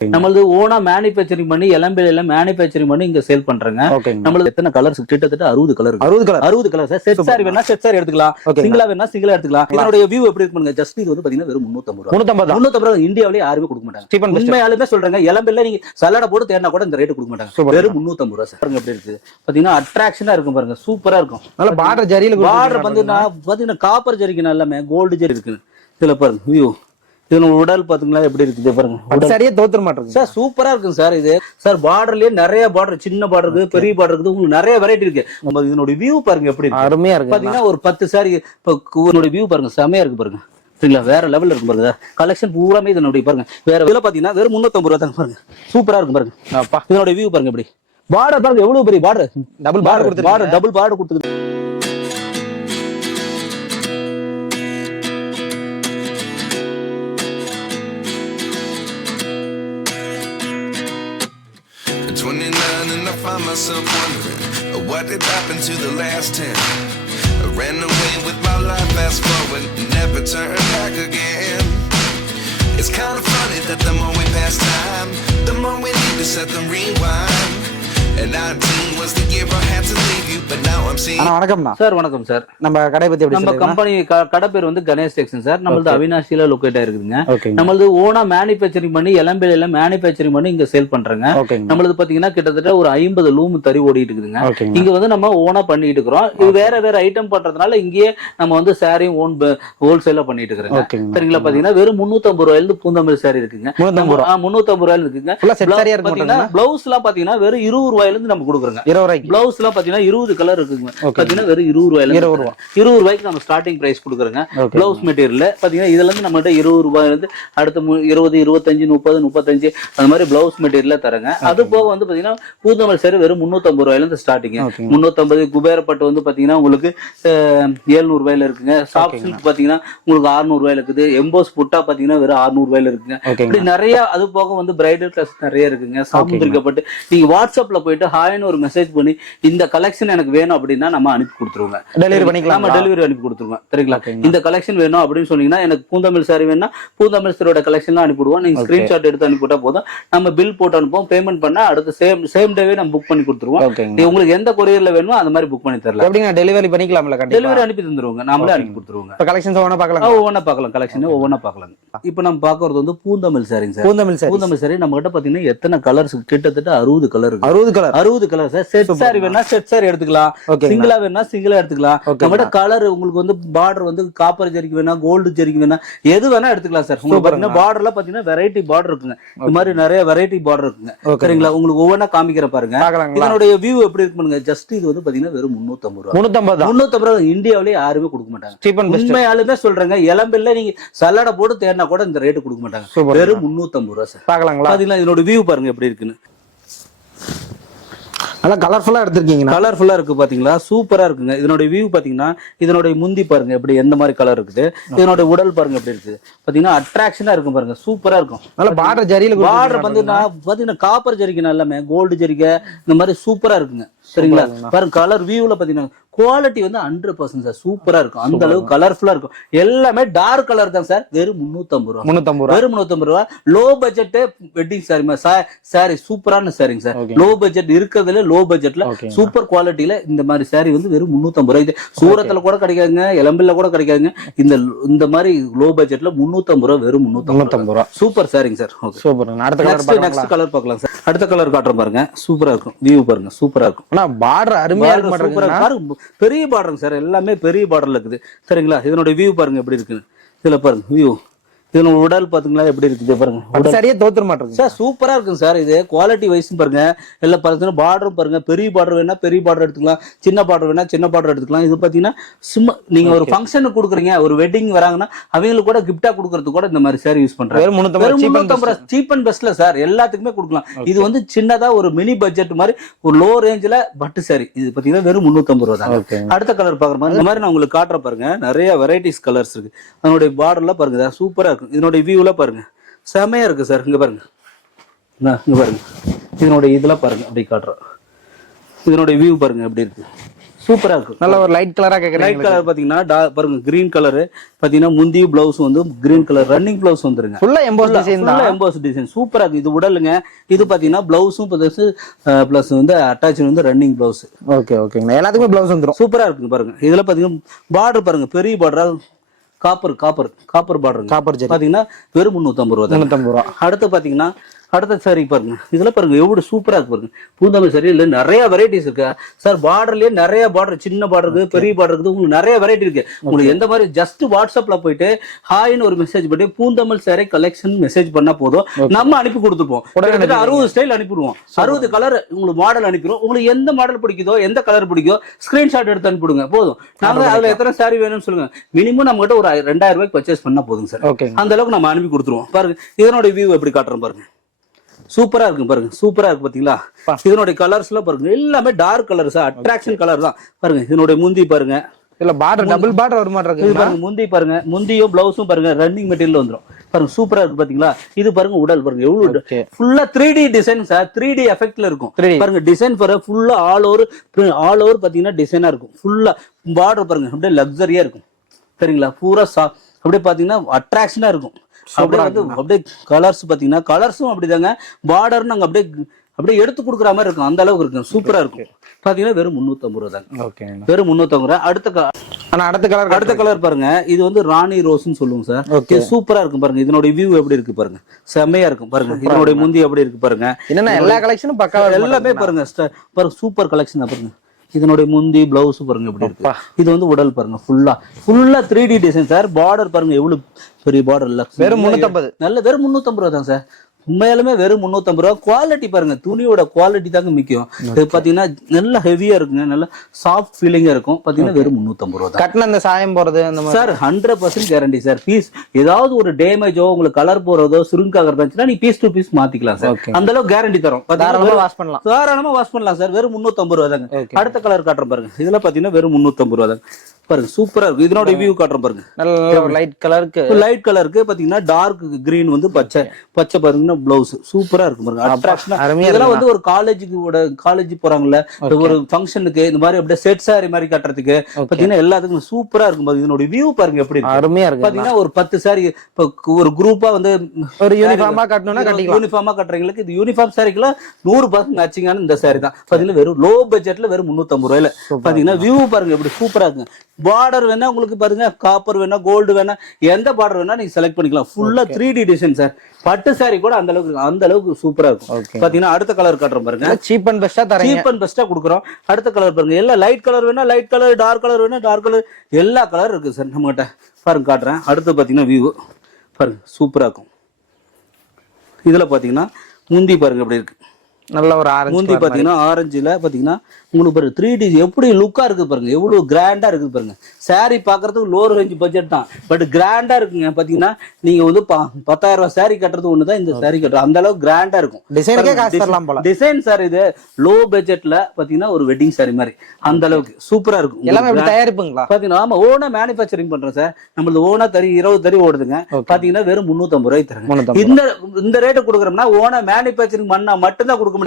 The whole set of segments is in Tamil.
நம்மளது ஓனா மேனுஃபேக்சரிங் பண்ணி இளம்பிள்ளையில மேனுஃபேக்சரிங் பண்ணி இங்க சேல் பண்றேங்க. நம்மளது எத்தனை கலர்ஸ் கிட்டத்தட்ட 60 colour 60 colour sir. Set sorry வேணா செட் சாரி எடுத்துக்கலாம், சிங்கிளா வேணா சிங்கிளா எடுத்துக்கலாம். இதனுடைய வியூ எப்படி இருக்குங்க? ஜஸ்ட் இது வந்து பாத்தீங்கன்னா வெறும் 350 ரூபாய். இந்தியாவிலே யாருமே கொடுக்க மாட்டாங்க. உண்மையாலுமே சொல்றேங்க, இளம்பிள்ளை நீங்க சலாட போட்டு தேடினா கூட இந்த ரேட் கொடுக்க மாட்டாங்க. வெறும் 350 ரூபாய் சார். எப்படி இருக்கு பாத்தீங்கன்னா அட்ராக்ஷனா இருக்கும் பாருங்க, சூப்பரா இருக்கும். நல்ல பார்டர் ஜரியில பார்டர் வந்து பாத்தீங்கன்னா காப்பர் ஜரிக்கு எல்லாமே கோல்டு ஜரி இருக்கு. இதுல பாருங்க வியூ, இது உடல் பாத்தீங்களா எப்படி இருக்குது பாருங்க. சரியா தோத்துற மாட்டேங்குது சார். சூப்பரா இருக்கும் சார். இது சார் பார்டர்லயே நிறைய பார்டர், சின்ன பார்டர் இருக்குது, பெரிய பார்டர் இருக்குது, உங்களுக்கு நிறைய வெரைட்டி இருக்கு. இதனுடைய வியூ பாருங்க எப்படி இருக்கு, அருமையா இருக்கு. பாத்தீங்கன்னா ஒரு 10 சாரி இதனுடைய வியூ பாருங்க, செமையா இருக்கு பாருங்க. சரிங்களா, வேற லெவல்ல இருக்கும் பாருங்க. கலெக்ஷன் பூராமே இதனுடைய பாருங்க. வேற விலை பாத்தீங்கன்னா வெறும் 350 ரூபாய் தாங்க பாருங்க. சூப்பரா இருக்கும் பாருங்க. இதனுடைய வியூ பாருங்க எப்படி. பார்டர் பாருங்க எவ்வளவு பெரிய பார்டர், டபுள் பார்டர் கொடுத்துருக்கு. Find myself wondering what did happen to the last 10. I ran away with my life, fast forward, never turn back again. It's kind of funny that the more we pass time, the more we need to set them rewind. And 19 was the year I had to leave you, but now I'm seeing. வணக்கம் சார். வணக்கம் சார். நம்ம கடை பத்தி எப்படி? நம்ம கம்பெனி கடை பேர் வந்து கணேஷ் டெக்ஸ்டைல்ஸ் சார். நம்மளது அவினாஷில லொகேட் ஆயிருக்குதுங்க. நம்மளது ஓனா மேனுஃபேக்சரிங் பண்ணி இளம்பிள்ளையில மேனுஃபேக்சரிங் பண்ணி இங்க சேல் பண்றோங்க. நம்மளது பாத்தீங்கன்னா கிட்டத்தட்ட ஒரு 50 லூம் தறி ஓடிட்டு இருக்குதுங்க. இங்க வந்து நம்ம ஓனா பண்ணிட்டு இருக்கிறோம். இது வேற ஐட்டம் பண்றதுனால இங்கேயே நம்ம வந்து சாரி ஓன் ஹோல்சேலா பண்ணிட்டு இருக்கிறோம். சரிங்களா, பாத்தீங்கன்னா வெறும் 350 ரூபாயில இருந்து பூந்தமிழ் சாரி இருக்குங்க. 350 ரூபாயில இருக்குங்க. பிளவுஸ் எல்லாம் பாத்தீங்கன்னா வெறும் 20 ரூபாயில இருந்து நம்ம கொடுக்குறோங்க. 20 ரூபாய்க்கு பிளவுஸ் எல்லாம் பாத்தீங்கன்னா 20 கலர் இருக்குங்க. பாத்தீங்கன்னா வெறும் 20 ரூபாயில 20 ரூபாய்க்கு நம்ம ஸ்டார்டிங் பிரைஸ் கொடுக்குறோங்க. பிளவுஸ் மெட்டீரியல் பாத்தீங்கன்னா இதுல இருந்து நம்ம 20 ரூபாயில இருந்து அடுத்த 20, 25, 30, 35 அந்த மாதிரி பிளவுஸ் மெட்டீரியல்ல தரங்க. அது போக வந்து பாத்தீங்கன்னா பூந்தமிழ் சாரி வெறும் 350 ரூபாயில இருந்து ஸ்டார்டிங். 350 குபேரப்பட்டு வந்து பாத்தீங்கன்னா உங்களுக்கு 700 ரூபாயில இருக்குங்க. சாஃப்ட் சில்க் பாத்தீங்கன்னா உங்களுக்கு 600 ரூபாயில இருக்குது. எம்போஸ் புட்டா பாத்தீங்கன்னா வெறும் 600 ரூபாயில இருக்குங்க. இப்படி நிறைய அது போக வந்து பிரைடல் கிளாஸ் நிறைய இருக்குங்க. சாமுந்திரிக்கப்பட்டு நீங்க வாட்ஸ்அப்ல போயிட்டு ஹாய்னு ஒரு மெசேஜ் பண்ணி இந்த கலெக்ஷன் எனக்கு வேணும் அப்படின்னா நம்ம அனுப்பி கொடுத்துருவோங்க. டெலிவரி பண்ணிக்கலாம். நம்ம டெலிவரி அனுப்பி கொடுத்துருவோம். சரிங்களா, இந்த கலெக்ஷன் வேணும் அப்படின்னு சொன்னீங்கன்னா எனக்கு பூந்தமிழ் சாரி வேணும்னா பூந்தமிழ் சாரியோட கலெக்ஷன்லாம் அனுப்பிடுவோம். நீங்க ஸ்கிரீன்ஷாட் எடுத்து அனுப்பிவிட்டா போதும். நம்ம பில் போட்டு அனுப்புவோம். பேமெண்ட் பண்ணா அடுத்த சேம் டேவே நம்ம புக் பண்ணி கொடுத்துருவோம். உங்களுக்கு எந்த கொரியர்ல வேணுமோ அந்த மாதிரி புக் பண்ணி தரலாம். எப்படிங்க டெலிவரி பண்ணிக்கலாம்ல? டெலிவரி அனுப்பி தந்துருவாங்க. நாமளே அனுப்பி கொடுத்துருவோங்க. கலெக்ஷன்ஸ் ஒவ்வொன்றா பார்க்கலாம். கலெக்ஷன் ஒவ்வொன்றா பார்க்கலாம். இப்போ நம்ம பார்க்கறது வந்து பூந்தமிழ் சாரிங்க சார். பூந்தமிழ் சாரி நம்ம கிட்ட பாத்தீங்கன்னா எத்தனை கலர்ஸ், கிட்டத்தட்ட 60 colour. 60 colour sir. Set sorry வேணா செட் சாரி எடுத்துக்கலாம், சிங்கிளா வேணா சிங்கிளா எடுத்துக்கலாம். நம்மகிட்ட கலர் உங்களுக்கு வந்து பார்டர் வந்து காப்பர் ஜரிக்கு வேணா, கோல்டு ஜரிக்கு வேணா, எது வேணா எடுத்துக்கலாம் சார். உங்களுக்கு பாத்தீங்கன்னா பார்டர்ல பாத்தீங்கன்னா வெரைட்டி பார்டர் இருக்குங்க. இந்த மாதிரி நிறைய வெரைட்டி பார்டர் இருக்குங்க. சரிங்களா, உங்களுக்கு ஒவ்வொன்றா காமிக்கிற பாருங்க. இதனுடைய வியூ எப்படி இருக்குங்க? ஜஸ்ட் இது வந்து பாத்தீங்கன்னா வெறும் 350 ரூபாய். 350 ரூபாய் இந்தியாவிலே யாருமே கொடுக்க மாட்டாங்க. உண்மையாலுமே சொல்றேங்க, இளம்பிள்ளை நீங்க சலாட போட்டு தேடினா கூட இந்த ரேட்டு கொடுக்க மாட்டாங்க. வெறும் 350 ரூபாய் சார். பாத்தீங்களா, இதனோட வியூ பாருங்க எப்படி இருக்குன்னு. நல்லா கலர்ஃபுல்லா எடுத்திருக்கீங்க. கலர்ஃபுல்லா இருக்கு பாத்தீங்களா, சூப்பரா இருக்குங்க. இதனுடைய வியூ பாத்தீங்கன்னா இதனுடைய முந்தி பாருங்க எப்படி எந்த மாதிரி கலர் இருக்குது. இதனுடைய உடல் பாருங்க எப்படி இருக்குது. பாத்தீங்கன்னா அட்ராக்ஷனா இருக்கும் பாருங்க, சூப்பரா இருக்கும். நல்ல பார்டர் ஜரியில பார்டர் வந்து பாத்தீங்கன்னா காப்பர் ஜரிக்கு எல்லாமே கோல்டு ஜரிகை இந்த மாதிரி சூப்பரா இருக்குங்க. சரிங்களா, பாருங்க கலர் வியூல பாத்தீங்கன்னா குவாலிட்டி வந்து 100% சார். சூப்பரா இருக்கும். அந்த அளவு கலர்ஃபுல்லா இருக்கும். எல்லாமே டார்க் கலர் தான் சார். வெறும் 350 ரூபாய். வெறும் 350 ரூபாய். லோ பட்ஜெட் வெட்டிங் சாரி சூப்பரான சாரிங்க சார். லோ பட்ஜெட் இருக்கிறதுல லோ பட்ஜெட்ல சூப்பர் குவாலிட்டியில இந்த மாதிரி சாரி வந்து வெறும் 350 ரூபாய். சூரத்துல கூட கிடைக்காதுங்க, இளம்பில்ல கூட கிடைக்காதுங்க. இந்த மாதிரி லோ பட்ஜெட்ல 350 ரூபாய். வெறும் 350 ரூபாய். சூப்பர் சாரிங்க சார். சூப்பர். நெக்ஸ்ட் கலர் பார்க்கலாம் சார். அடுத்த கலர் காட்டுறேன் பாருங்க. சூப்பரா இருக்கும். வியூ பாருங்க, சூப்பரா இருக்கும். பார்டர் அருமையா இருக்கு. பெரிய பார்டருங்க சார். எல்லாமே பெரிய பார்டர்ல இருக்குது. சரிங்களா, இதனுடைய வியூ பாருங்க எப்படி இருக்கு. இதுல பாருங்க வியூ. இதனோட உடல் பாத்தீங்களா எப்படி இருக்குது பாருங்க. சரியா தோத்துற மாட்டேங்குது சார். சூப்பரா இருக்கும் சார். இது குவாலிட்டி வைஸ் பாருங்க. எல்லாம் பாத்தீங்கன்னா பார்டரும் பாருங்க. பெரிய பார்டர் வேணா பெரிய பார்டர் எடுத்துக்கலாம், சின்ன பார்டர் வேணா சின்ன பார்டர் எடுத்துக்கலாம். இது பாத்தீங்கன்னா சும்மா நீங்க ஒரு ஃபங்க்ஷனுக்கு கொடுக்குறீங்க, ஒரு வெட்டிங் வராங்கன்னா அவங்களுக்கு கூட கிஃப்டா கொடுக்கறதுக்கு கூட இந்த மாதிரி சாரி யூஸ் பண்றாங்க. 350 சீப் அண்ட் பெஸ்ட்ல சார். எல்லாத்துக்குமே கொடுக்கலாம். இது வந்து சின்னதா ஒரு மினி பட்ஜெட் மாதிரி ஒரு லோ ரேஞ்சில பட்டு சாரி. இது பாத்தீங்கன்னா வெறும் 350 ரூபாய் தான். அடுத்த கலர் பாக்குற மாதிரி இந்த மாதிரி நான் உங்களுக்கு காட்டுற பாருங்க. நிறைய வெரைட்டிஸ் கலர்ஸ் இருக்கு. அதனுடைய பார்டர்ல பாருங்க சூப்பரா. இதனுடைய வியூல பாருங்க, செமையா இருக்கு சார். இங்க பாருங்க, இங்க பாருங்க. இதனுடைய இதெல்லாம் பாருங்க அப்படி காட்டுறோம். இதனுடைய வியூ பாருங்க எப்படி இருக்கு. சூப்பரா இருக்கு. நல்ல ஒரு லைட் கலரா கேக்குறீங்க. லைட் கலர் பாத்தீங்கன்னா பாருங்க கிரீன் கலர் பாத்தீங்கன்னா முந்தி பிளவுஸ் வந்து கிரீன் கலர் ரன்னிங் பிளவுஸ் வந்துருங்க. ஃபுல்லா எம்போஸ் டிசைன் தான். எம்போஸ் டிசைன் சூப்பரா இருக்கு. இது உடலுங்க. இது பாத்தீங்கன்னா பிளவுஸும் பிளஸ் வந்து அட்டாச் வந்து ரன்னிங் பிளவுஸ். ஓகே ஓகேங்க. எல்லாத்துக்குமே பிளவுஸ் வந்துரும். சூப்பரா இருக்குங்க பாருங்க. இதுல பாத்தீங்கன்னா பார்டர் பாருங்க பெரிய border copper border copper zari பாத்தீங்கன்னா வெறும் 350 ரூபா. 350 ரூபா. அடுத்து பாத்தீங்கன்னா அடுத்த சாரி பாருங்க. இதுல பாருங்க எவ்வளவு சூப்பரா இருக்கு பாருங்க. பூந்தமிழ் சாரி இல்ல நிறைய வெரைட்டிஸ் இருக்கு சார். பார்டர்லயே நிறைய பார்டர், சின்ன பார்டர் இருக்கு, பெரிய பார்டர் இருக்கு, உங்களுக்கு நிறைய வெரைட்டி இருக்கு. உங்களுக்கு எந்த மாதிரி ஜஸ்ட் வாட்ஸ்அப்ல போயிட்டு ஹாய்னு ஒரு மெசேஜ் பண்ணி பூந்தமிழ் சாரி கலெக்ஷன் மெசேஜ் பண்ணா போதும், நம்ம அனுப்பி கொடுத்துப்போம். 60 ஸ்டைல் அனுப்பிடுவோம். 60 கலர் உங்களுக்கு மாடல் அனுப்பிடுவோம். உங்களுக்கு எந்த மாடல் பிடிக்குதோ, எந்த கலர் பிடிக்கோ ஸ்கிரீன்ஷாட் எடுத்து அனுப்பிடுங்க போதும். நாங்க அதுல எத்தனை சாரி வேணும்னு சொல்லுங்க. மினிமம் நம்ம கிட்ட ஒரு 2000 ரூபாய்க்கு பர்ச்சேஸ் பண்ணா போதுங்க சார். அந்த அளவுக்கு நம்ம அனுப்பி கொடுத்துருவோம். பாருங்க இதனோட வியூ எப்படி காட்டுறோம் பாருங்க. சூப்பரா இருக்கு பாருங்க. சூப்பரா இருக்கு பாத்தீங்களா. இதனுடைய கலர்ஸ்ல பாருங்க எல்லாமே டார்க் கலர்ஸ், அட்ராக்ஷன் கலர் தான் பாருங்க. இதனுடைய முந்தி பாருங்க. இல்ல பார்டர் டபுள் பார்டர் வர மாதிரி இருக்கு. பாருங்க முந்தி பாருங்க. முந்தியும் பிளவுஸும் பாருங்க ரன்னிங் மெட்டீரியல் வந்துரும். பாருங்க சூப்பரா இருக்கு பாத்தீங்களா. இது பாருங்க உடல் பாருங்க எவ்வளவு ஃபுல்லா 3D டிசைன் சார். 3D எஃபெக்ட்ல இருக்கும் பாருங்க. டிசைன் பாருங்க ஃபுல்லா ஆல் ஓவர் பாத்தீங்கன்னா டிசைனா இருக்கும். ஃபுல்லா பார்டர் பாருங்க அப்படியே லக்ஸரியா இருக்கும் சரிங்களா. பூரா அப்படியே பாத்தீங்கன்னா அட்ராக்ஷனா இருக்கும். அப்படியே கலர்ஸ் பாத்தீங்கன்னா கலர்ஸும் அப்படிதாங்க. பார்டர் நாங்க அப்படியே எடுத்து கொடுக்குற மாதிரி இருக்கும். அந்த அளவுக்கு இருக்கும். சூப்பரா இருக்கும். பாத்தீங்கன்னா வெறும் 350 ரூபா தாங்க. வெறும் 350 ரூபா. அடுத்த கலர் பாருங்க. இது வந்து ராணி ரோஸ்ன்னு சொல்லுவோம் சார். இது சூப்பரா இருக்கும் பாருங்க. இதனுடைய வியூ எப்படி இருக்கு பாருங்க. செம்மையா இருக்கும் பாருங்க. இதனுடைய முந்தி எப்படி இருக்கு பாருங்க. என்னன்னா எல்லா கலெக்ஷனும் பக்காவா எல்லாமே பாருங்க. பாருங்க சூப்பர் கலெக்ஷன் தான் பாருங்க. இதனுடைய முந்தி பிளவுஸ் பாருங்க எப்படி இருக்கு. இது வந்து உடல் பாருங்க ஃபுல்லா 3D டிசைன் சார். பார்டர் பாருங்க எவ்வளவு பெரிய பார்டர். வெறும் 350. நல்ல வெறும் 350 ரூபா தான் சார். உண்மையாலுமே வெறும் 350 ரூபா. குவாலிட்டி பாருங்க. துணியோட குவாலிட்டி தாங்க முக்கியம். இது பாத்தீங்கன்னா நல்ல ஹெவியா இருக்குங்க. நல்ல சாஃப்ட் ஃபீலிங்கா இருக்கும். பாத்தீங்கன்னா வெறும் 350 ரூபா. கட்டின அந்த சாயம் போறது சார் 100% கேரண்டி சார். பீஸ் ஏதாவது ஒரு டேமேஜோ உங்களுக்கு கலர் போறதோ சுருங்காகிறதா இருந்துச்சுன்னா நீ பீஸ் டு பீஸ் மாத்திக்கலாம் சார். அந்த அளவுக்கு கேரண்டி தரும். தாராளமா வாஷ் பண்ணலாம் சார். வெறும் 350 ரூபா தாங்க. அடுத்த கலர் காட்டுறேன் பாருங்க. இதுல பாத்தீங்கன்னா வெறும் 350 ரூபா தாங்க. பாருங்க சூப்பரா இருக்கு. இதனோட வியூ காட்டுறேன் பாருங்க. நல்ல லைட் கலருக்கு பாத்தீங்கன்னா டார்க் கிரீன் வந்து பச்சை பாருங்க பிளவுஸ் சூப்பரா இருக்கு பாருங்க. அட்ராக்ஷன். இதெல்லாம் வந்து ஒரு காலேஜ் போறாங்கல்ல ஒரு ஃபங்க்ஷனுக்கு இந்த மாதிரி அப்படியே செட் சாரி மாதிரி கட்டுறதுக்கு பாத்தீங்கன்னா எல்லாத்துக்கும் சூப்பரா இருக்கும். இதனோட வியூ பாருங்க எப்படி இருக்கு. அருமையா இருக்கு. பாத்தீங்கன்னா ஒரு 10 சாரி ஒரு குரூப்பா வந்து ஒரு யூனிஃபார்மா கட்டணும்னா கட்டிக்கலாம். யூனிஃபார்மா கட்டுறவங்களுக்கு இது யூனிஃபார்ம் சாரிக்குலாம் 100% மேட்சிங்கான இந்த சாரி தான். பாத்தீங்கன்னா வெறும் லோ பட்ஜெட்ல வெறும் 350 ரூபாயில பாத்தீங்கன்னா வியூ பாருங்க எப்படி சூப்பரா இருக்கு. பார்டர் வேணா உங்களுக்கு பாருங்க காப்பர் வேணா கோல்டு வேணா எந்த பார்டர் வேணா நீங்க செலக்ட் பண்ணிக்கலாம். ஃபுல்லா 3D டிசைன் சார். பட்டு சாரி கூட அந்த அளவுக்கு சூப்பரா இருக்கும். பாத்தீங்கன்னா அடுத்த கலர் காட்டுறோம் பாருங்க. சீப் அண்ட் பெஸ்டா கொடுக்குறோம். அடுத்த கலர் பாருங்க. எல்லாம் லைட் கலர் வேணா லைட் கலர், டார்க் கலர் வேணா டார்க் கலர், எல்லா கலர் இருக்கு சார் நம்ம கிட்ட. பாருங்க காட்டுறேன். அடுத்து பாத்தீங்கன்னா வியூ பாருங்க சூப்பரா இருக்கும். இதுல பாத்தீங்கன்னா முந்தி பாருங்க எப்படி இருக்கு. நல்ல ஒரு ஆரஞ்சு முந்தி பாத்தீங்கன்னா ஆரஞ்சுல பாத்தீங்கன்னா உங்களுக்கு பாருங்க 3D எப்படி லுக்கா இருக்கு பாருங்க. எவ்வளவு கிராண்டா இருக்கு பாருங்க. சாரி பாக்குறதுக்கு லோ ரேஞ்ச் பட்ஜெட் தான். பட் கிராண்டா இருக்குங்க. பாத்தீங்கன்னா நீங்க வந்து 10,000 ரூபாய் சாரி கட்டுறது ஒண்ணுதான் இந்த சாரி கட்டுறது. அந்த அளவுக்கு கிராண்டா இருக்கும். Design sir. இது லோ பட்ஜெட்ல பாத்தீங்கன்னா ஒரு வெட்டிங் சாரி மாதிரி அந்த அளவுக்கு சூப்பரா இருக்கும். எல்லாமே தயாரிப்புங்களா பாத்தீங்கன்னா ஆமா ஓனா மேனுபேக்சரிங் பண்றோம் சார். நம்மளது ஓனா 20 தறி ஓடுதுங்க. பாத்தீங்கன்னா வெறும் 350 ரூபாய் தராங்க. இந்த ரேட்டு கொடுக்குறோம்னா ஓனா மேனுபேக்சரிங் பண்ணா மட்டும்தான் கொடுக்க முடியும்.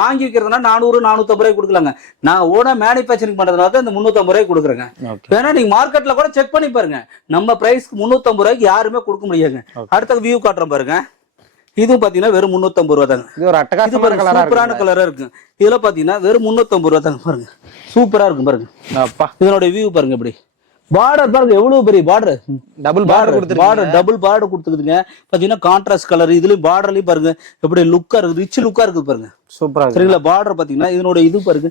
வாங்கி வைக்கிறதுனா 400 450 ரூபாய் கொடுக்கலாங்க. நான் ஓனா மேனுபேக்சரிங் பண்றதுனால இந்த 350 ரூபாய் கொடுக்குறேங்க. வேணா நீங்க மார்க்கெட்ல கூட செக் பண்ணி பாருங்க. நம்ம பிரைஸ்க்கு 350 ரூபாய்க்கு யாருமே கொடுக்க முடியாதுங்க. அடுத்த வியூ காட்டுறோம் பாருங்க. இதுவும் பாத்தீங்கன்னா வெறும் 350 ரூபாய் தாங்க. இது ஒரு அட்டகாசமான கலரா இருக்கு. சூப்பரான கலரா இருக்கு. இதுல பாத்தீங்கன்னா வெறும் 350 ரூபாய் தாங்க. பாருங்க சூப்பரா இருக்கும் பாருங்க. அப்பா இதனோட வியூ பாருங்க எப்படி. பார்டர் பாருங்க எவ்வளவு பெரிய பார்டர். Double border கொடுத்துருக்குதுங்க. பாத்தீங்கன்னா கான்ட்ராஸ்ட் கலர். இதுலயும் பார்டர்லயும் பாருங்க எப்படி லுக்கா இருக்கு. ரிச் லுக்கா இருக்கு பாருங்க. சூப்பரா சரிங்களா. பார்டர் பாத்தீங்கன்னா இதனோட இது பாருங்க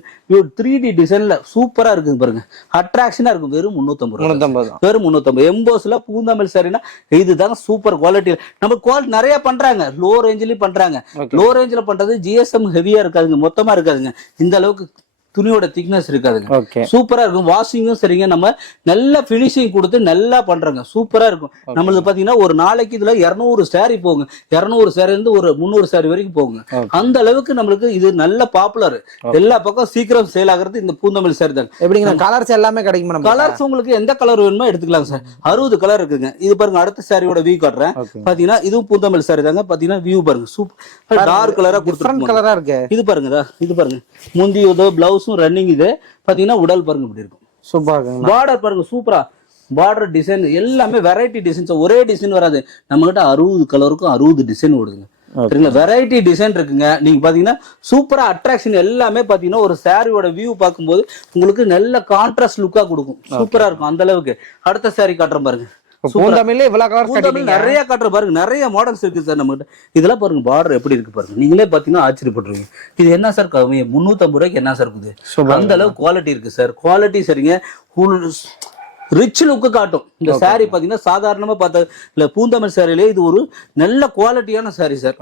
3D டிசைன்ல சூப்பரா இருக்குது பாருங்க. அட்ராக்ஷனா இருக்கும். வெறும் 350. வெறும் 350. எம்போஸ்ல பூந்தமிழ் சாரினா இதுதாங்க சூப்பர் குவாலிட்டி. நம்ம குவாலிட்டி நிறைய பண்றாங்க. லோ ரேஞ்சிலயும் பண்றாங்க. லோ ரேஞ்சில பண்றது GSM ஹெவியா இருக்காதுங்க. மொத்தமா இருக்காதுங்க. இந்த அளவுக்கு துணியோட திக்னஸ் இருக்காதுங்க. சூப்பரா இருக்கும். வாஷிங்கும் சரிங்க. நம்ம நல்ல பினிஷிங் கொடுத்து நல்லா பண்றாங்க. சூப்பரா இருக்கும். நம்மளுக்கு பாத்தீங்கன்னா ஒரு நாளைக்கு இதுல 200 சாரி போகுங்க. 200 சாரி இருந்து ஒரு 300 சாரி வரைக்கும் போகுங்க. அந்த அளவுக்கு நம்மளுக்கு இது நல்ல பாப்புலர். எல்லா பக்கம் சீக்கிரம் சேல் ஆகிறது இந்த பூந்தமிழ் சாரி தான். எப்படிங்க கலர்ஸ் எல்லாமே கிடைக்குமா? கலர்ஸ் உங்களுக்கு எந்த கலர் வேணுமோ எடுத்துக்கலாம் சார். 60 கலர் இருக்குங்க. இது பாருங்க. அடுத்த சாரியோட வியூ காட்டுறேன். பாத்தீங்கன்னா இதுவும் பூந்தமிழ் சாரி தாங்க. பாத்தீங்கன்னா வியூ பாருங்க சூப்பர் டார்க் கலரா கொடுத்துருக்காங்க. கலரா இருக்கு. இது பாருங்க. இது பாருங்க முந்தி பிளவுஸ் பிளவுஸும் ரன்னிங் இது பாத்தீங்கன்னா உடல் பாருங்க இப்படி இருக்கும். சூப்பரா இருக்குங்க. பார்டர் பாருங்க சூப்பரா, பார்டர் டிசைன் எல்லாமே வெரைட்டி டிசைன்ஸ், ஒரே டிசைன் வராது நம்ம கிட்ட. 60 கலருக்கும் 60 டிசைன் ஓடுதுங்க. சரிங்களா, வெரைட்டி டிசைன் இருக்குங்க. நீங்க பாத்தீங்கன்னா சூப்பரா அட்ராக்ஷன் எல்லாமே பாத்தீங்கன்னா ஒரு சாரியோட வியூ பார்க்கும்போது உங்களுக்கு நல்ல கான்ட்ராஸ்ட் லுக்கா கொடுக்கும். சூப்பரா இருக்கும் அந்த அளவுக்கு. அடுத்த சாரி காட்டுறேன் பாருங்க. பூந்தமிழ்ல இவ்வளவு கலர்ஸ் காட்டுறீங்க. நிறைய காட்டுற பாருங்க, நிறைய மாடல்ஸ் இருக்கு சார் நம்ம கிட்ட. இதெல்லாம் பாருங்க பார்டர் எப்படி இருக்கு பாருங்க, நீங்களே பாத்தீங்கன்னா ஆச்சரியப்படுறீங்க. இது என்ன சார் 350 ரூபாய்க்கு என்ன சார் இருக்குது? அந்த அளவு குவாலிட்டி இருக்கு சார். குவாலிட்டி சரிங்க, ரிச் லுக்கு காட்டும். இந்த சாரி பாத்தீங்கன்னா சாதாரணமா பார்த்தா இல்ல, பூந்தமிழ் சாரியிலே இது ஒரு நல்ல குவாலிட்டியான சாரி சார்.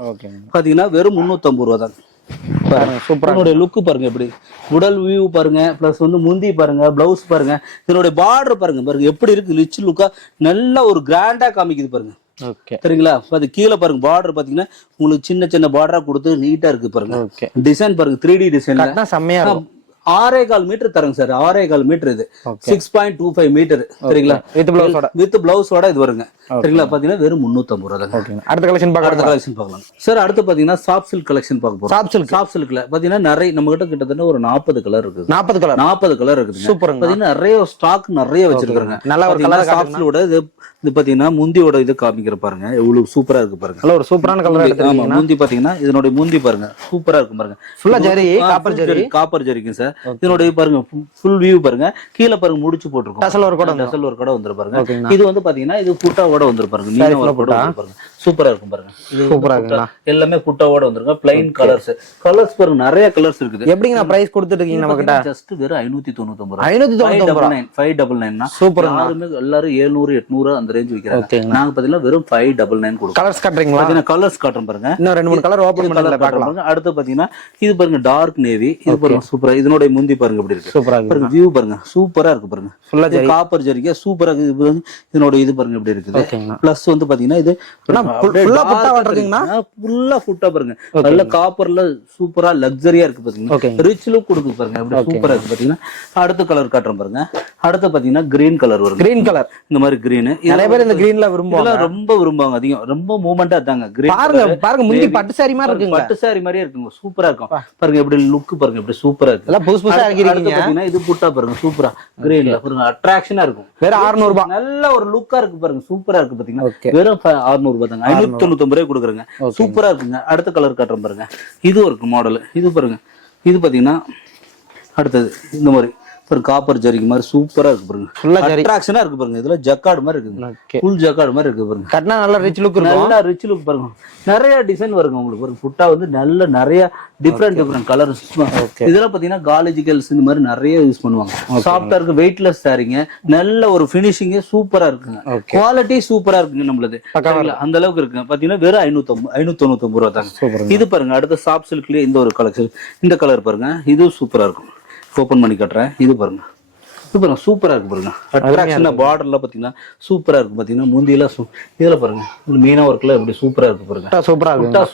பாத்தீங்கன்னா வெறும் 350 ரூபா தான். சூப்பரானுடைய லுக்கு பாருங்க எப்படி, உடல் வியூ பாருங்க, பிளஸ் வந்து முந்தி பாருங்க, பிளவுஸ் பாருங்க, இதனுடைய பார்டர் பாருங்க பாருங்க எப்படி இருக்கு, ரிச் லுக்கா நல்ல ஒரு கிராண்டா காமிக்குது பாருங்க. சரிங்களா, அது கீழே பாருங்க பார்டர் பாத்தீங்கன்னா உங்களுக்கு சின்ன சின்ன பார்டரா கொடுத்து நீட்டா இருக்கு பாருங்க. டிசைன் பாருங்க 3D டிசைன் செம்மையா இருக்கும். 6.25 மீட்டர் தரங்க சார். 6.25 மீட்டர் இது 6.25 மீட்டர். சரிங்களா, வித் பிளவுஸோட இது வருங்க. சரிங்களா, பாத்தீங்கன்னா வெறும் 350 ரூபா தான். அடுத்த கலெக்ஷன் பார்க்கலாம் சார். அடுத்து பாத்தீங்கன்னா சாஃப்ட் சில்க் கலெக்ஷன் பார்க்க போறோம். சாஃப்ட் சில்க்ல பாத்தீங்கன்னா நிறைய நம்ம கிட்ட கிட்டத்தட்ட ஒரு 40 கலர் இருக்குது. 40 கலர் இருக்குது. சூப்பர். பாத்தீங்கன்னா நிறைய ஸ்டாக் நிறைய வச்சிருக்காங்க. நல்லா ஒரு கலர் சாஃப்ட்லோட இது பாத்தீங்கன்னா முந்தியோட இது காமிக்கிற பாருங்க, எவ்வளவு சூப்பரா இருக்கு பாருங்க. நல்ல ஒரு சூப்பரான கலர் எடுத்துருக்கீங்க. முந்தி பாத்தீங்கன்னா இதனுடைய முந்தி பாருங்க சூப்பரா இருக்கும் பாருங்க. ஃபுல்லா ஜரி, காப்பர் ஜரிங்க சார். இதனுடைய பாருங்க ஃபுல் வியூ பாருங்க. கீழே பாருங்க முடிச்சு போட்டுருக்கோம். டசல் ஒரு கூட வந்துரு பாருங்க. இது வந்து பாத்தீங்கன்னா இது புட்டாவோட வந்துரு பாருங்க. மீனோட பாருங்க சூப்பரா இருக்கும் பாருங்க. சூப்பரா இருக்கு. எல்லாமே புட்டாவோட வந்துருங்க. பிளைன் கலர்ஸ் பாருங்க, நிறைய கலர்ஸ் இருக்குது. எப்படிங்க நான் பிரைஸ் கொடுத்துட்டு இருக்கீங்க நம்ம கிட்ட? ஜஸ்ட் வெறும் 599 ரூபாய். 599 சூப்பர். எல்லாரும் 700 800 அந்த ரேஞ்ச் விக்கிறாங்க. நாங்க பாத்தீங்கன்னா வெறும் 599 கொடுக்கிறோம். கலர்ஸ் காட்டுறீங்களா? பாத்தீங்கன்னா கலர்ஸ் காட்டுறோம் பாருங்க. இன்னும் 2 3 கலர் ஓபன் பண்ணி பார்க்கலாம். அடுத்து பாத்தீங்கன்னா இது பாருங்க டார்க் நேவி. இது பாருங்க சூப்பரா. இதனுடைய முந்தி பாருங்க எப்படி இருக்கு. சூப்பரா இருக்கு. வியூ பாருங்க சூப்பரா இருக்கு பாருங்க. ஃபுல்லா காப்பர் ஜரிகை சூப்பரா இருக்கு. இதனோட இது பாருங்க எப்படி இருக்குது. பிளஸ் வந்து பாத்தீங்கன்னா இது ஃபுல்லா புட்டா வந்திருக்கீங்கன்னா ஃபுல்லா புட்டா பாருங்க. நல்ல காப்பர்ல சூப்பரா லக்ஸரியா இருக்கு பாத்தீங்கன்னா. ரிச் லுக் கொடுக்கு பாருங்க. எப்படி சூப்பரா இருக்கு பாத்தீங்கன்னா. அடுத்த கலர் காட்டுறோம் பாருங்க. அடுத்து பாத்தீங்கன்னா கிரீன் கலர் வரும். கிரீன் கலர் இந்த மாதிரி கிரீன் நிறைய பேர் இந்த கிரீன்ல விரும்புவாங்க. ரொம்ப விரும்புவாங்க. அதிகம் ரொம்ப மூவ்மெண்டா இருந்தாங்க. கிரீன் பாருங்க முந்தி பட்டு சாரி மாதிரி இருக்குங்க. பட்டு சாரி மாதிரியே இருக்குங்க. சூப்பரா இருக்கும் பாருங்க. எப்படி லுக் பாருங்க எப்படி சூப்பரா இருக்கு. எல்லாம் புதுசு புதுசா இறக்கிருக்கீங்க. பாத்தீங்கன்னா இது புட்டா பாருங்க சூப்பரா கிரீன்ல பாருங்க. அட்ராக்ஷனா இருக்கும். வேற 600 ரூபாய். நல்ல ஒரு லுக்கா இருக்கு பாருங்க. சூப்பரா இருக்கு பாத்தீங்கன்னா. வெறும் 600 ரூபாய் தாங்க. 599 ரூபாய் கொடுக்குறேங்க. சூப்பரா இருக்குங்க. அடுத்த கலர் காட்டுறேன் பாருங்க. இது ஒரு மாடல். இது பாருங்க. இது பாத்தீங்கன்னா அடுத்தது இந்த மாதிரி ஒரு காப்பர் ஜரிக்கு மாதிரி சூப்பரா இருக்கு பாருங்க. ஃபுல்லா அட்ராக்ஷனா இருக்கு பாருங்க. இதுல ஜக்கார்ட் மாதிரி இருக்கு. ஃபுல் ஜக்கார்ட் மாதிரி இருக்கு பாருங்க. கட்னா நல்ல ரிச் லுக் இருக்கும். நல்ல ரிச் லுக் பாருங்க. நிறைய டிசைன் வருங்க உங்களுக்கு பாருங்க. புட்டா வந்து நல்ல நிறைய டிஃபரெண்ட் கலர்ஸ். இதெல்லாம் பாத்தீங்கன்னா காலேஜிகல்ஸ் இந்த மாதிரி நிறைய யூஸ் பண்ணுவாங்க. சாஃப்டா இருக்கு. வெயிட்லெஸ் சாரிங்க. நல்ல ஒரு பினிஷிங் சூப்பரா இருக்குங்க. குவாலிட்டி சூப்பரா இருக்குங்க. நம்மளது அந்த அளவுக்கு இருக்குங்க. பாத்தீங்கன்னா வெறும் 599 ரூபாய் தாங்க. இது பாருங்க. அடுத்த சாஃப்ட் சில்க்லயே இந்த ஒரு கலெக்ஷன். இந்த கலர் பாருங்க. இது சூப்பரா இருக்கும். ஓபன் பண்ணி காட்டுறேன். இது பாருங்க. இது பாருங்க சூப்பரா இருக்கு பாருங்க. அட்ராக்ஷனா பார்டர்ல பாத்தீங்கன்னா சூப்பரா இருக்கு பாத்தீங்கன்னா. முந்தியெல்லாம் இதுல பாருங்க மீனா ஒர்க்ல எப்படி சூப்பரா இருக்கு பாருங்க.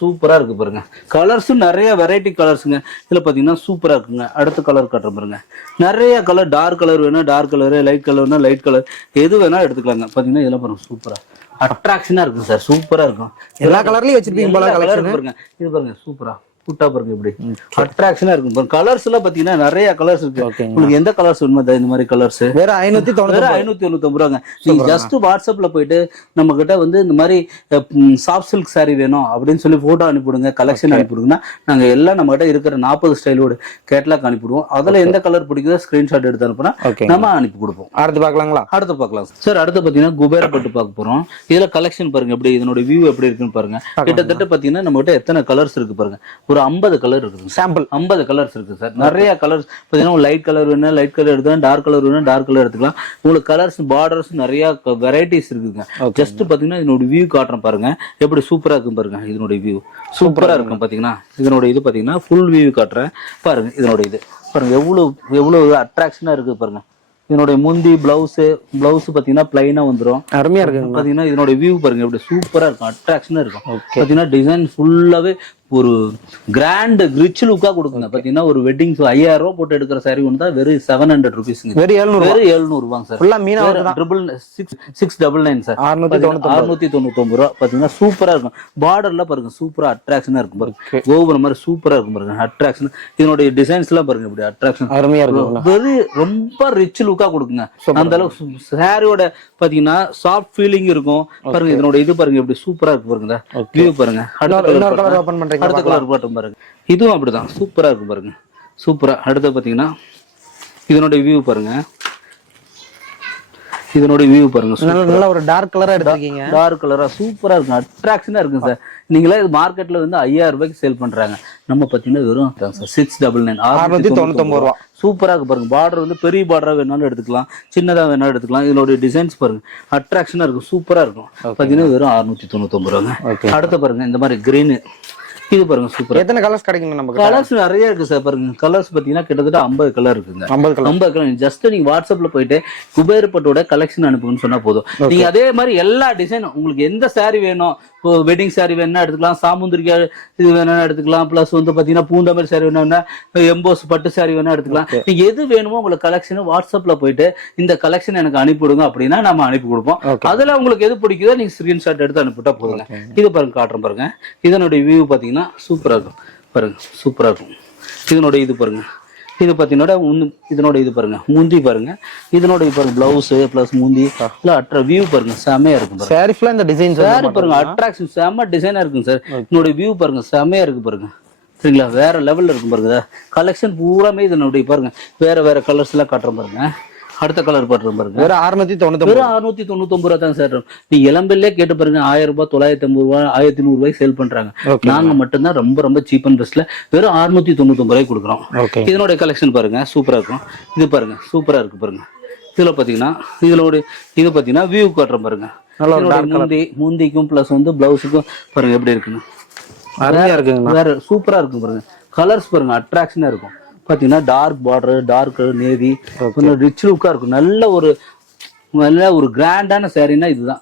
சூப்பரா இருக்கு பாருங்க. கலர்ஸும் நிறைய வெரைட்டி கலர்ஸுங்க. இதுல பாத்தீங்கன்னா சூப்பரா இருக்குங்க. அடுத்த கலர் காட்டுறேன் பாருங்க. நிறைய கலர். டார்க் கலர் வேணா டார்க் கலர், லைட் கலர் வேணா லைட் கலர், எது வேணா எடுத்துக்கலாங்க. பாத்தீங்கன்னா இதெல்லாம் பாருங்க சூப்பரா அட்ராக்ஷனா இருக்கும் சார். சூப்பரா இருக்கும். எல்லா கலர்லயும் வச்சிருப்பீங்க போல கலெக்ஷன் பாருங்க. இது பாருங்க சூப்பரா புட்டா பாருங்க. இப்படி அட்ராக்ஷனா இருக்கும். கலர்ஸ் எல்லாம் பாத்தீங்கன்னா நிறைய கலர்ஸ் இருக்கு. உங்களுக்கு எந்த கலர்ஸ் வேணுமோ இந்த மாதிரி கலர்ஸ் வேற 599 ரூபாங்க. நீங்க ஜஸ்ட் வாட்ஸ்அப்ல போயிட்டு நம்ம கிட்ட வந்து இந்த மாதிரி சாஃப்ட் சில்க் சாரி வேணும் அப்படின்னு சொல்லி போட்டோ அனுப்பிவிடுங்க. கலெக்ஷன் அனுப்பிவிடுங்கன்னா நாங்க எல்லாம் நம்ம கிட்ட இருக்கிற 40 ஸ்டைலோட கேட்லாக் அனுப்பிடுவோம். அதுல எந்த கலர் பிடிக்குதோ ஸ்கிரீன்ஷாட் எடுத்து அனுப்புனா நம்ம அனுப்பி கொடுப்போம். அடுத்து பாக்கலாங்களா? அடுத்து பாக்கலாம் சார். அடுத்து பாத்தீங்கன்னா குபேர பட்டு பார்க்க போறோம். இதுல கலெக்ஷன் பாருங்க. எப்படி இதனோட வியூ எப்படி இருக்குன்னு பாருங்க. கிட்டத்தட்ட பாத்தீங்கன்னா நம்ம கிட்ட எத்தனை கலர்ஸ் இருக்கு பாருங்க. ஒரு 50 கலர் இருக்குது. சாம்பிள் 50 கலர்ஸ் இருக்கு சார். நிறைய கலர்ஸ் பாத்தீங்கன்னா லைட் கலர் வேணா லைட் கலர் எடுத்துக்கலாம். டார்க் கலர் வேணா டார்க் கலர் எடுத்துக்கலாம். உங்களுக்கு கலர்ஸ் பார்டர்ஸ் நிறைய வெரைட்டிஸ் இருக்குங்க. ஜஸ்ட் பாத்தீங்கன்னா இதனோட வியூ காட்டுறேன் பாருங்க. எப்படி சூப்பரா இருக்கும் பாருங்க. இதனோட வியூ சூப்பரா இருக்கும் பாத்தீங்கன்னா. இதனோட இது பாத்தீங்கன்னா ஃபுல் வியூ காட்டுறேன் பாருங்க. இதனோட இது பாருங்க எவ்வளவு அட்ராக்ஷனா இருக்கு பாருங்க. இதனுடைய முந்தி பிளவுஸ் பாத்தீங்கன்னா பிளைனா வந்துரும். அருமையா இருக்கு பாத்தீங்கன்னா. இதனோட வியூ பாருங்க எப்படி சூப்பரா இருக்கும். அட்ராக்ஷனா இருக்கும் பாத்தீங்கன்னா. டிசைன் ஃபுல்லாவே ஒரு கிராண்ட் ரிச் லுக்கா கொடுக்குங்க. பாத்தீங்கன்னா ஒரு வெட்டிங் 5000 ரூபாய் போட்டு எடுக்கிற சாரி ஒன்று தான் வெறும் 700 ருபீஸ்ங்க. வெறும் 700 வெறும் 700 ரூபாங்க சார். ஃபுல்லா மீனா வருது. 699 சார். 699 ரூபா. பாத்தீங்கன்னா சூப்பரா இருக்கும். பார்டர்ல பாருங்க சூப்பரா அட்ராக்ஷனா இருக்கும் பாருங்க. கோபுரம் மாதிரி சூப்பரா இருக்கும் பாருங்க. அட்ராக்ஷன். இதனுடைய டிசைன்ஸ் எல்லாம் பாருங்க இப்படி அட்ராக்ஷன் அருமையா இருக்கும். வெறும் ரொம்ப ரிச் லுக்கா கொடுக்குங்க. அந்த அளவுக்கு சாரியோட பாத்தீங்கன்னா சாஃப்ட் ஃபீலிங் இருக்கும் பாருங்க. இதனோட இது பாருங்க எப்படி சூப்பரா இருக்கு பாருங்க. வியூ பாருங்க. இன்னொரு கலர் ஓபன் பண்றீங்க. அடுத்த கலர் பாட்டும் பாருங்க. இதுவும் அப்படிதான் சூப்பரா இருக்கும் பாருங்க. சூப்பரா. அடுத்து பாத்தீங்கன்னா இதனோட வியூ பாருங்க. இதனோட வியூ பாருங்க. நல்ல ஒரு டார்க் கலரா எடுத்துருக்கீங்க. டார்க் கலரா சூப்பரா இருக்கும். அட்ராக்ஷனா இருக்கும் சார். நீங்களே இது மார்க்கெட்ல வந்து 5000 ரூபாய்க்கு சேல் பண்றாங்க. நம்ம பாத்தீங்கன்னா வெறும் 699 699 ரூபா. சூப்பரா இருக்கு பாருங்க. பார்டர் வந்து பெரிய பார்டரா வேணாலும் எடுத்துக்கலாம், சின்னதா வேணாலும் எடுத்துக்கலாம். இதோட டிசைன்ஸ் பாருங்க அட்ராக்ஷனா இருக்கும். சூப்பரா இருக்கும். பாத்தீங்கன்னா வெறும் 699 ரூபாங்க. அடுத்த பாருங்க இந்த மாதிரி கிரீன். இது பாருங்க சூப்பர். எத்தனை கலர்ஸ் கிடைக்கும் நமக்கு? கலர்ஸ் நிறைய இருக்கு சார். பாருங்க கலர்ஸ் பாத்தீங்கன்னா கிட்டத்தட்ட 50 கலர் இருக்குங்க. 50 கலர். ஜஸ்ட் நீங்க வாட்ஸ்அப்ல போயிட்டு குபேரப்பட்டோட கலெக்ஷன் அனுப்புங்கன்னு சொன்னா போதும். நீங்க அதே மாதிரி எல்லா டிசைன் உங்களுக்கு எந்த சாரி வேணும், இப்போ வெட்டிங் சாரி வேணும்னா எடுத்துக்கலாம், சாமுந்திரிக்கா இது வேணும்னா எடுத்துக்கலாம், பிளஸ் வந்து பாத்தீங்கன்னா பூந்தமல்லி சாரி வேணும்னா, எம்போஸ் பட்டு சாரி வேணா எடுத்துக்கலாம். நீங்க எது வேணுமோ உங்களுக்கு கலெக்ஷன் வாட்ஸ்அப்ல போயிட்டு இந்த கலெக்ஷன் எனக்கு அனுப்பிவிடுங்க அப்படின்னா நம்ம அனுப்பி கொடுப்போம். அதுல உங்களுக்கு எது பிடிக்குதோ நீங்க ஸ்கிரீன்ஷாட் எடுத்து அனுப்பிட்டா போதுங்க. இது பாருங்க காட்டுறேன் பாருங்க. இதனுடைய வியூ பாத்தீங்கன்னா சூப்பரா இருக்கும் பாருங்க. சூப்பரா இருக்கும். இதனோட இது பாருங்க. இது பாத்தீங்கன்னா இதனோட இது பாருங்க. முந்தி பாருங்க. இதனோட இது பாருங்க பிளவுஸ் பிளஸ் முந்தி வியூ பாருங்க. செமையா இருக்கும் பாருங்க. சாரி ஃபுல்லா இந்த டிசைன் சாரி பாருங்க அட்ராக்ஷன் செம டிசைனா இருக்கும் சார். இதனோட வியூ பாருங்க செமையா இருக்கு பாருங்க. சரிங்களா? வேற லெவல்ல இருக்கும் பாருங்க. கலெக்ஷன் பூராமே இதனுடைய பாருங்க வேற வேற கலர்ஸ் எல்லாம் காட்டுறோம் பாருங்க. அடுத்த கலர் பாட்டுறோம் பாருங்க. வெறும் 699. வெறும் 699 ரூபா தான் சார். நீ இளம்பிலே கேட்டு பாருங்க 1000 ரூபாய் 950 ரூபாய் 1100 ரூபாய் சேல் பண்றாங்க. நாங்க மட்டும்தான் ரொம்ப ரொம்ப சீப் அண்ட் பெஸ்ட்ல வெறும் 699 ரூபாய் கொடுக்குறோம். இதனோட கலெக்ஷன் பாருங்க சூப்பரா இருக்கும். இது பாருங்க சூப்பரா இருக்கு பாருங்க. இதுல பாத்தீங்கன்னா இதனோட இது பாத்தீங்கன்னா வியூ காட்டுறோம் பாருங்க. முந்திக்கும் பிளஸ் வந்து பிளவுஸுக்கும் பாருங்க எப்படி இருக்குன்னு. அருமையா இருக்குங்க. வேற சூப்பரா இருக்கும் பாருங்க. கலர்ஸ் பாருங்க அட்ராக்ஷனா இருக்கும். பாத்தீங்கன்னா டார்க் பார்டர், டார்க் நேவி, கொஞ்சம் ரிச் லுக்கா இருக்கும். நல்ல ஒரு கிராண்டான சாரினா இதுதான்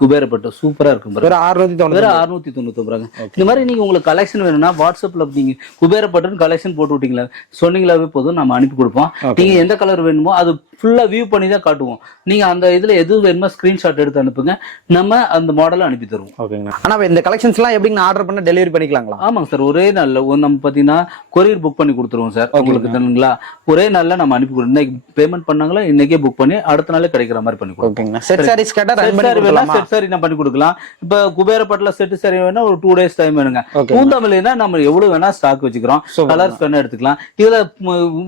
குபேரப்பட்டு. சூப்பரா இருக்கும். வெறும் 699 ரூபாங்க. இந்த மாதிரி நீங்க உங்களுக்கு கலெக்ஷன் வேணும்னா வாட்ஸ்அப்ல நீங்க குபேரப்பட்டுன்னு கலெக்ஷன் போட்டு விட்டீங்களா சொன்னீங்களாவே போதும் நம்ம அனுப்பி கொடுப்போம். நீங்க எந்த கலர் வேணுமோ அது ஃபுல்லா வியூ பண்ணி தான் காட்டுவோம். நீங்க அந்த இதுல எது வேணுமோ ஸ்கிரீன்ஷாட் எடுத்து அனுப்புங்க. நம்ம அந்த மாடலை அனுப்பி தருவோம். ஓகேங்க. ஆனா இந்த கலெக்ஷன்ஸ் எல்லாம் எப்படி ஆர்டர் பண்ண டெலிவரி பண்ணிக்கலாங்களா? ஆமாங்க சார். ஒரே நாள்ல நம்ம பாத்தீங்கன்னா கொரியர் புக் பண்ணி கொடுத்துருவோம் சார். உங்களுக்கு தெரியுங்களா? ஒரே நாள்ல நம்ம அனுப்பி கொடுப்போம். இன்னைக்கு பேமெண்ட் பண்ணாங்களா இன்னைக்கே புக் பண்ணி அடுத்த நாளே கிடைக்கிற மாதிரி பண்ணி கொடுப்போம். செட் சாரீஸ் கேட்டா செட் சாரி நான் பண்ணி கொடுக்கலாம். இப்ப குபேரப்பட்டுல செட் சாரி வேணா ஒரு 2 days டைம் வேணுங்க. பூந்தமல்லினா நம்ம எவ்வளவு வேணா ஸ்டாக் வச்சுக்கிறோம். கலர்ஸ் வேணா எடுத்துக்கலாம். இதுல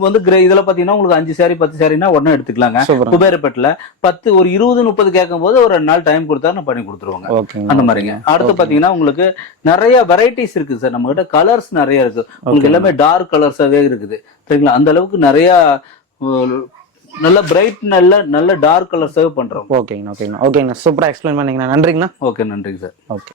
வந்து இதுல பாத்தீங்கன்னா உங்களுக்கு 5 சாரி 10 சாரினா உடனே எடுத்துக்கலாங்க. குபேரப்பட்டுல 10 ஒரு 20 30 கேட்கும் போது ஒரு 2 நாள் டைம் கொடுத்தா நான் பண்ணி கொடுத்துருவாங்க. அந்த மாதிரிங்க. அடுத்து பாத்தீங்கன்னா உங்களுக்கு நிறைய வெரைட்டிஸ் இருக்கு சார். நம்ம கிட்ட கலர்ஸ் நிறைய இருக்கு. உங்களுக்கு எல்லாமே டார்க் கலர்ஸாவே இருக்குது. சரிங்களா? அந்த அளவுக்கு நிறைய நல்ல பிரைட் நல்ல டார்க் கலர்ஸாவே பண்றோம். ஓகேங்கண்ணா. சூப்பரா எக்ஸ்பிளைன் பண்ணீங்கண்ணா. நன்றிங்கண்ணா. ஓகே நன்றிங்க சார். ஓகே.